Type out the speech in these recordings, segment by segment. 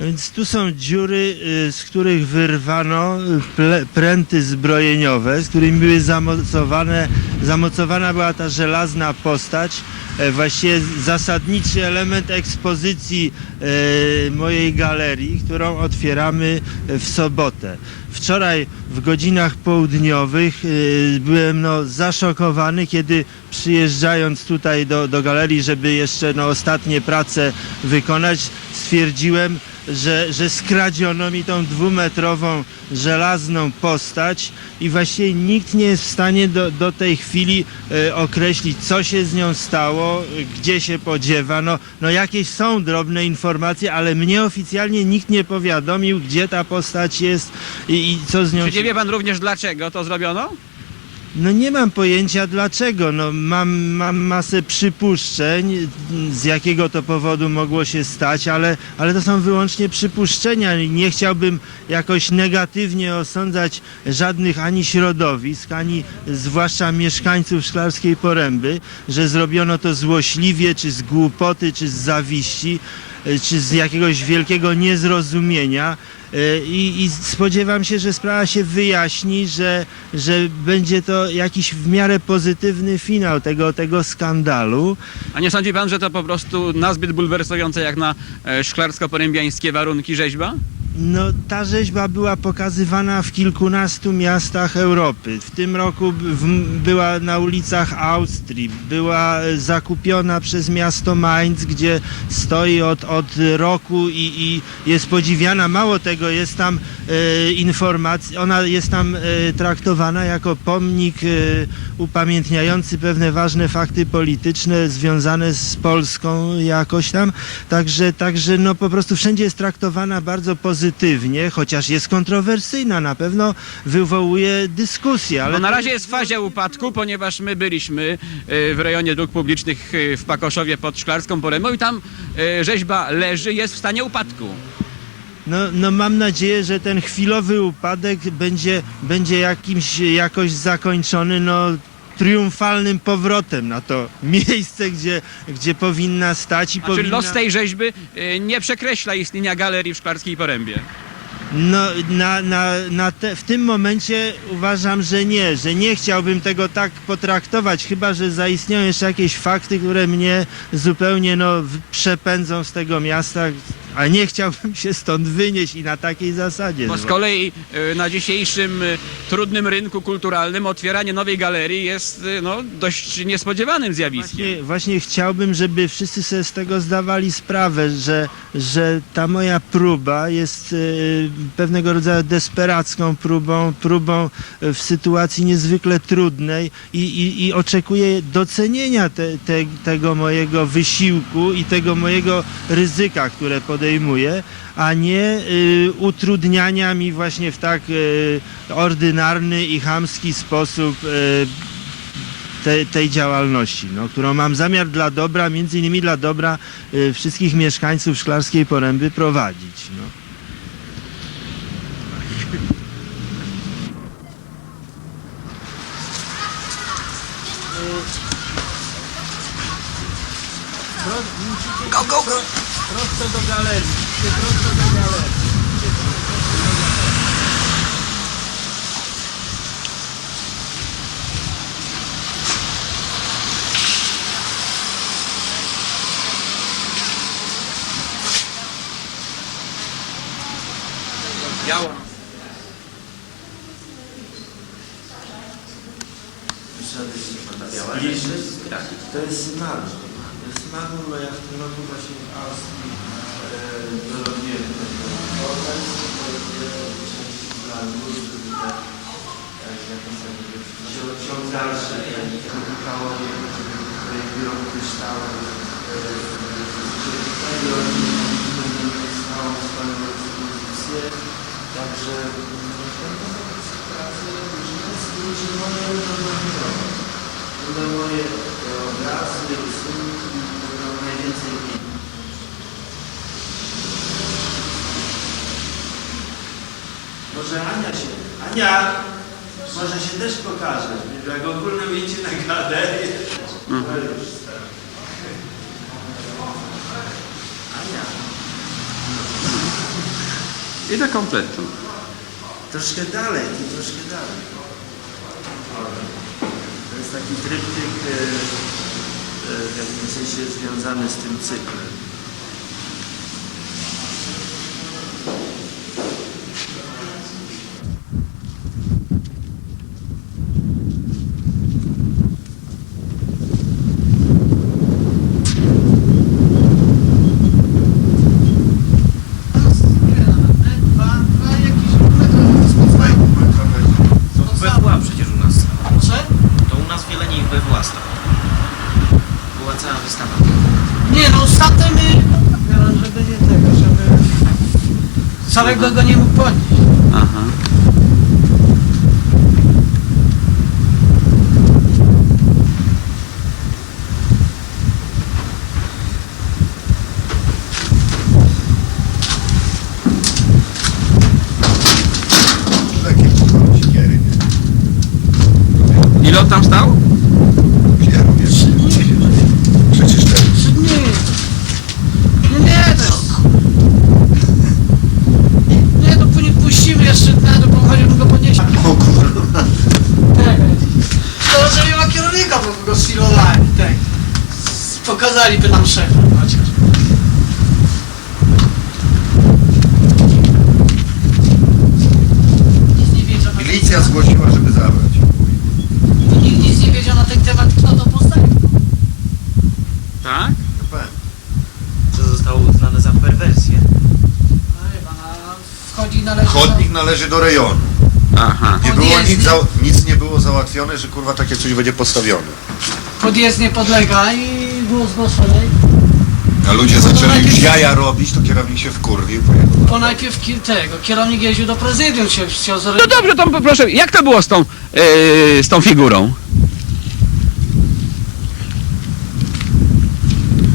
Więc tu są dziury, y, z których wyrwano y, pręty zbrojeniowe, z którymi były zamocowane, zamocowana była ta żelazna postać. E, Właściwie zasadniczy element ekspozycji e, mojej galerii, którą otwieramy w sobotę. Wczoraj w godzinach południowych e, byłem no, zaszokowany, kiedy przyjeżdżając tutaj do, do galerii, żeby jeszcze no, ostatnie prace wykonać, stwierdziłem, że, że skradziono mi tą dwumetrową żelazną postać i właściwie nikt nie jest w stanie do, do tej chwili e, określić, co się z nią stało, gdzie się podziewa. No, no jakieś są drobne informacje, ale mnie oficjalnie nikt nie powiadomił, gdzie ta postać jest i, i co z nią Czy się nie wie pan również dlaczego to zrobiono? No nie mam pojęcia dlaczego. No mam, mam masę przypuszczeń, z jakiego to powodu mogło się stać, ale, ale to są wyłącznie przypuszczenia. Nie chciałbym jakoś negatywnie osądzać żadnych ani środowisk, ani zwłaszcza mieszkańców Szklarskiej Poręby, że zrobiono to złośliwie, czy z głupoty, czy z zawiści, e, czy z jakiegoś wielkiego niezrozumienia. E, I, I spodziewam się, że sprawa się wyjaśni, że, że będzie to jakiś w miarę pozytywny finał tego, tego skandalu. A nie sądzi pan, że to po prostu nazbyt bulwersujące jak na e, szklarsko-porębiańskie warunki rzeźba? No, ta rzeźba była pokazywana w kilkunastu miastach Europy. W tym roku w, była na ulicach Austrii, była e, zakupiona przez miasto Mainz, gdzie stoi od, od roku i, i jest podziwiana. Mało tego, jest tam e, informacja, ona jest tam e, traktowana jako pomnik e, upamiętniający pewne ważne fakty polityczne związane z Polską jakoś tam. Także, także no po prostu wszędzie jest traktowana bardzo pozytywnie, chociaż jest kontrowersyjna, na pewno wywołuje dyskusję. Ale Bo na razie jest w fazie upadku, ponieważ my byliśmy e, w rejonie dróg publicznych e, w Pakoszowie pod Szklarską Porębą i tam e, rzeźba leży, jest w stanie upadku. No, no mam nadzieję, że ten chwilowy upadek będzie, będzie jakimś, jakoś zakończony no, triumfalnym powrotem na to miejsce, gdzie, gdzie powinna stać i powinna... los tej rzeźby e, nie przekreśla istnienia galerii w Szklarskiej Porębie? No, na, na, na te, w tym momencie uważam, że nie, że nie chciałbym tego tak potraktować, chyba że zaistnieją jeszcze jakieś fakty, które mnie zupełnie no, przepędzą z tego miasta, a nie chciałbym się stąd wynieść i na takiej zasadzie. Bo z kolei e, na dzisiejszym e, trudnym rynku kulturalnym otwieranie nowej galerii jest e, no, dość niespodziewanym zjawiskiem. Właśnie, właśnie chciałbym, żeby wszyscy sobie z tego zdawali sprawę, że, że ta moja próba jest pewnego rodzaju desperacką próbą, próbą w sytuacji niezwykle trudnej i, i, i oczekuję docenienia te, te, tego mojego wysiłku i tego mojego ryzyka, które podejmuję, a nie y, utrudniania mi właśnie w tak y, ordynarny i chamski sposób y, te, tej działalności, no, którą mam zamiar dla dobra, między innymi dla dobra y, wszystkich mieszkańców Szklarskiej Poręby prowadzić. No. Go, go, go! Prosto do galerii. Prosto do galerii. Biało. To jest smaru. To jest smaru, bo ja w tym roku właśnie w Austrii e, dorobiłem tego pokaz, dorobiłem części planu, żeby te, tak jak to sobie ciąg, ciąg dalszy, te kałowie, żeby tutaj biuro kryształy, e, żeby tutaj będą mieli stałą swoją ekspozycję, także mm, będą robić prace różne, z różnymi moje Będą moje e, obrazy, rysunki, będą najwięcej mi. Może Ania się... Ania! Może się też pokaże. Jak ogólne wyjdzie na galerię. Ania. I do kompletu. Troszkę dalej, tu troszkę dalej. To jest taki tryptyk e, e, w jakimś sensie związany z tym cyklem. To BWA przecież u nas. Co? To u nas w Jeleniej BWA stał. Była cała wystawa. Nie no, statem y, żeby nie tego, żeby całego go nie mógł podnieść. Aha. Takie kurwa siekiery, Ile on tam stał? nie? Kieruje. Przecież ten. Trzy dni. No nie, to jest... Nie, to później puścimy jeszcze dnia, to pochodzimy go podnieść. O kurwa. To że nie ma kierownika, bo go sfilowali, tak. Pokazaliby nam szefa chociaż. Nic nie wiedział na ten Milicja temat. zgłosiła, żeby zabrać. Nikt nic nie wiedział na ten temat, kto to postawił. Tak? No pewnie. Co zostało uznane za perwersję. A wie pan, a wchodzi należy Chodnik należy do rejonu. Aha. Nie było nic, za, nic nie było załatwione, że kurwa takie coś będzie postawione. podjazd nie podlega i było zgłoszone. A ludzie zaczęli już jaja robić, to kierownik się wkurwił. pojechał. Bo najpierw ki- tego, kierownik jeździł do prezydium, się chciał No dobrze, to proszę, jak to było z tą, yy, z tą figurą?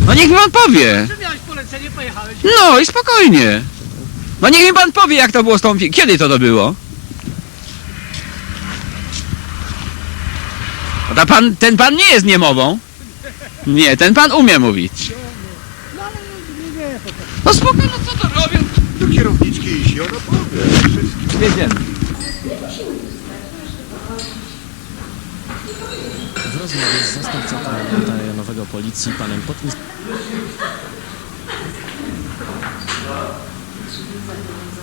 No niech mi pan powie. Czy miałeś polecenie, pojechałeś? No i spokojnie. No niech mi pan powie, jak to było z tą. Kiedy to to było? Ta pan, ten pan nie jest niemową. Nie, ten pan umie mówić. No spokojnie, no co to robią? Do kierowniczki iść i ona powie. Wszystkim. Jedziemy. W rozmowie z zastępcą komendanta rejonowego policji panem podins...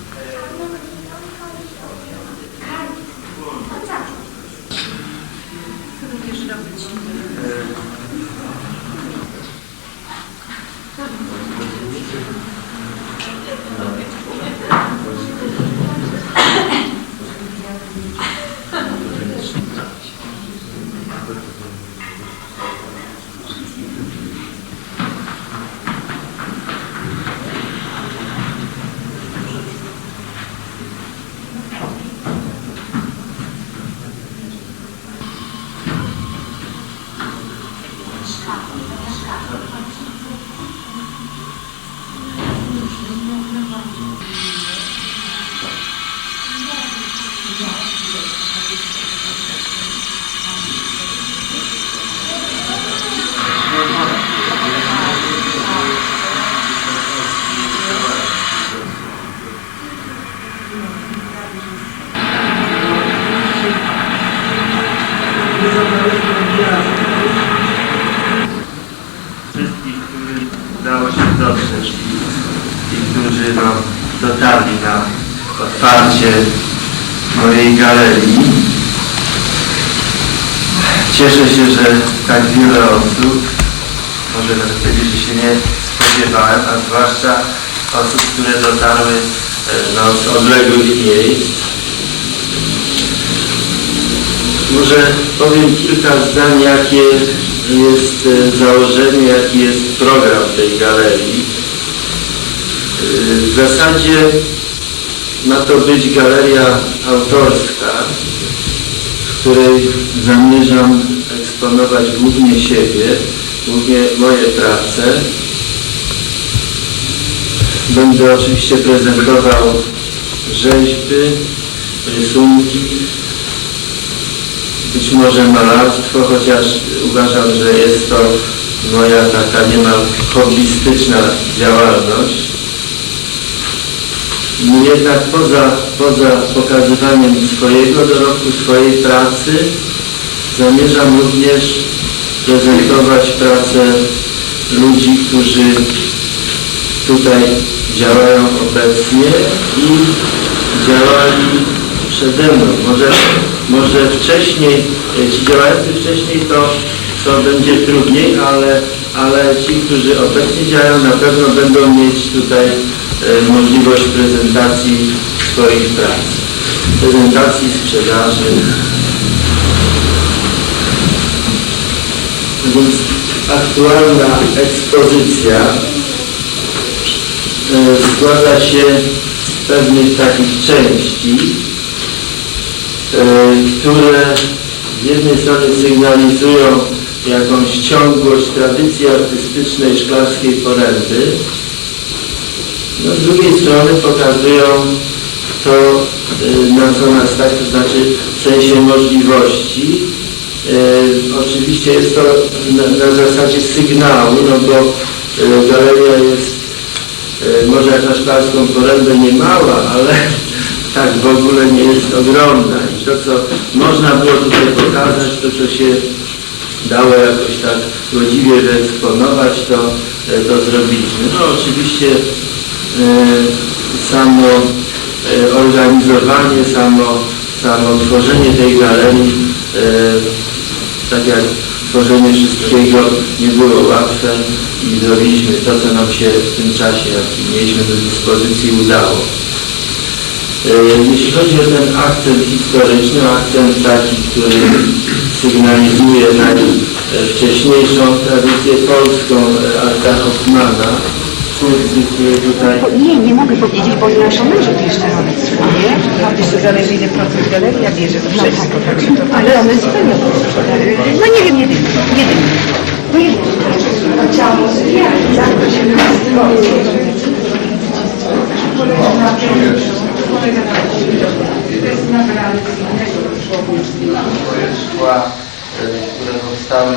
Wszystkich, którym udało się dotrzeć i którzy no, dotarli na otwarcie mojej galerii. Cieszę się, że tak wiele osób, może nawet powiedzieć, że się nie spodziewałem, a zwłaszcza osób, które dotarły e, no, z odległych miejsc. Może powiem kilka zdań, jakie jest e, założenie, jaki jest program tej galerii. E, W zasadzie ma to być galeria autorska, w której zamierzam eksponować głównie siebie, głównie moje prace. Będę oczywiście prezentował rzeźby, rysunki, być może malarstwo, chociaż uważam, że jest to moja taka niemal hobbystyczna działalność. Jednak poza, poza pokazywaniem swojego dorobku, swojej pracy, zamierzam również prezentować pracę ludzi, którzy tutaj działają obecnie i działali przede mną. Może, może wcześniej, ci działający wcześniej to, to będzie trudniej, ale, ale ci, którzy obecnie działają na pewno będą mieć tutaj e, możliwość prezentacji swoich prac. Prezentacji, sprzedaży. Aktualna ekspozycja e, składa się z pewnych takich części, e, które z jednej strony sygnalizują jakąś ciągłość tradycji artystycznej szklarskiej poręby, no, z drugiej strony pokazują to, e, na co nas tak, to znaczy w sensie możliwości. E, oczywiście jest to na, na zasadzie sygnału, no bo e, galeria jest e, może jak na szklarską porębę nie mała, ale tak w ogóle nie jest ogromna. I to, co można było tutaj pokazać, to, co się dało jakoś tak godziwie wyeksponować, to, to zrobiliśmy. No oczywiście samo organizowanie, samo, samo tworzenie tej galerii, tak jak tworzenie wszystkiego nie było łatwe i zrobiliśmy to, co nam się w tym czasie, jaki mieliśmy do dyspozycji, udało. E, Jeśli chodzi o ten akcent historyczny, akcent taki, który sygnalizuje najwcześniejszą tradycję polską e, Arta Hoffmana, Nie, nie mogę powiedzieć, bo nasze męże to jeszcze robić swoje. A to się zależy ile procent galeria bierze, to wszystko. Także to, ale one zupełnie No nie wiem, nie wiem, nie wiem. Nie wiem. szkła, e, które powstały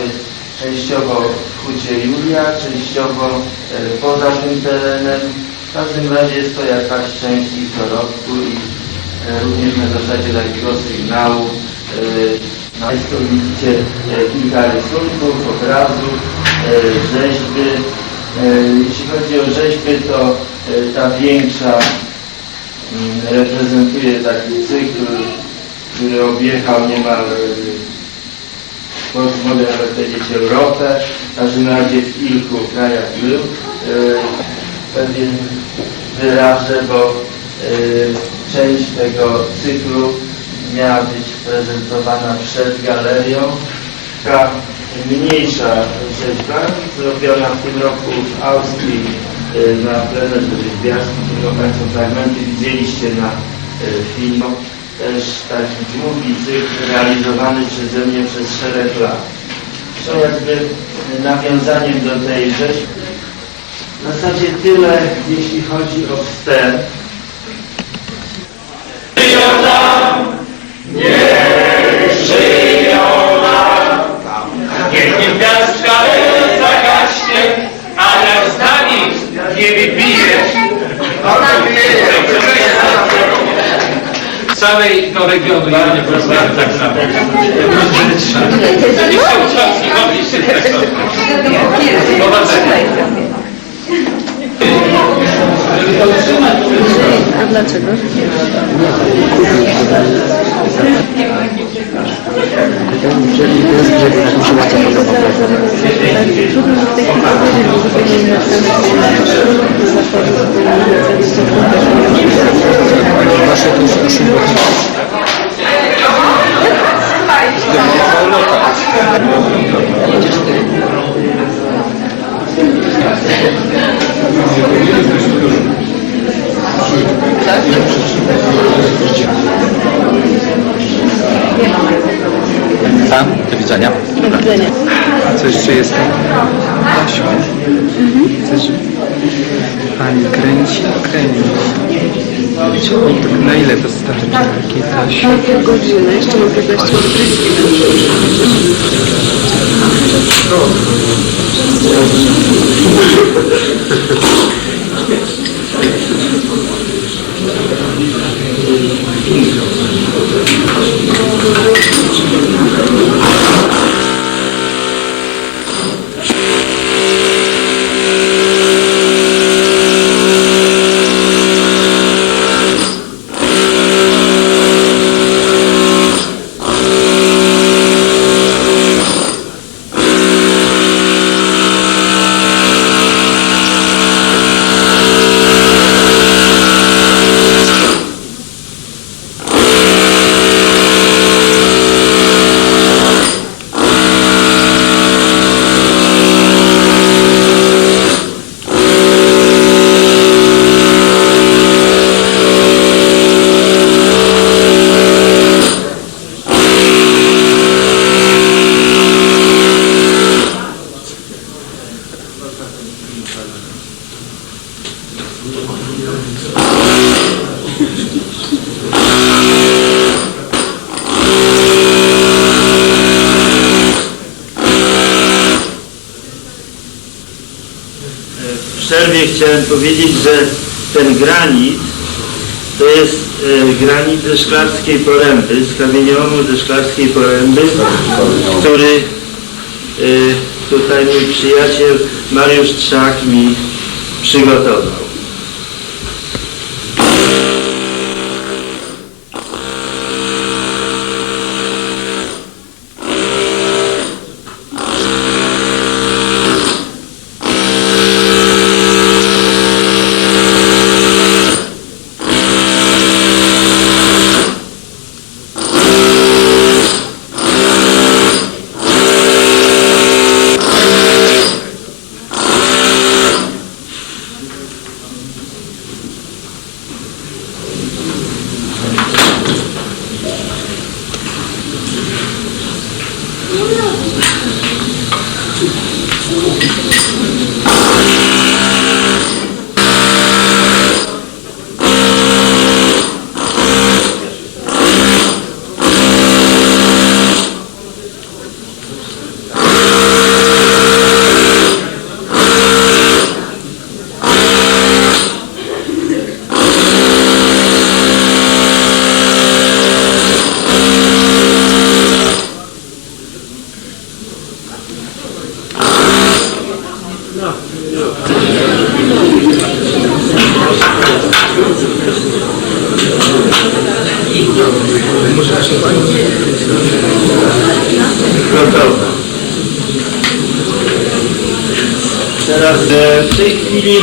częściowo w Hucie Julia, częściowo e, poza tym terenem. W każdym razie jest to jakaś część ich dorobku i e, również na zasadzie takiego sygnału Państwo widzicie e, kilka rysunków, obrazów, rzeźby. Jeśli chodzi o rzeźby, to ta większa mm, reprezentuje taki cykl, który objechał niemal mo- mogę nawet powiedzieć Europę, w każdym razie w kilku krajach był. E, Pewien wyrażę, bo e, część tego cyklu miała być prezentowana przed galerią. Taka mniejsza rzeźba zrobiona w tym roku w Austrii e, na plenerze rzeźbiarskim. Tylko Państwo fragmenty widzieliście na e, filmu. Też taki długi cykl realizowany przeze mnie przez szereg lat. Są jakby nawiązaniem do tej rzeźby. W zasadzie tyle, jeśli chodzi o wstęp. Całego regionu ja nie pozwolę tak samo. Nie są czasy, mogli się tak samo. A dlaczego? Trudno w Tam, do widzenia. Do widzenia. Co jeszcze jest? Kasiu. Chcesz? Pani kręci, kręci. Tak na ile to starczy? Kasiu? Na godziny, jeszcze mam 15 minut. Przerwie chciałem powiedzieć, że ten granit to jest e, granit ze Szklarskiej Poręby, z kamieniołomu ze Szklarskiej Poręby, który e, tutaj mój przyjaciel Mariusz Trzak mi przygotował. Gotowe. Teraz e, w tej chwili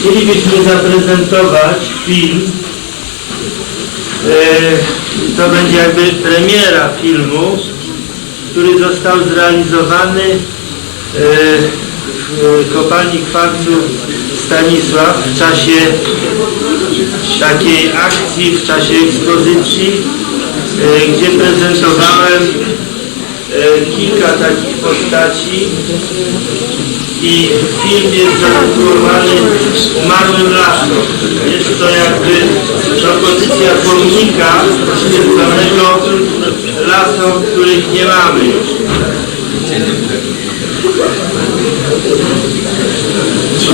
chcielibyśmy zaprezentować film. E, To będzie jakby premiera filmu, który został zrealizowany e, w kopalni kwarcu Stanisław w czasie takiej akcji, w czasie ekspozycji, e, gdzie prezentowałem e, kilka takich postaci i film jest zatytułowany Umarłym lasom. Jest to jakby propozycja pomnika poświęconego lasom, których nie mamy już.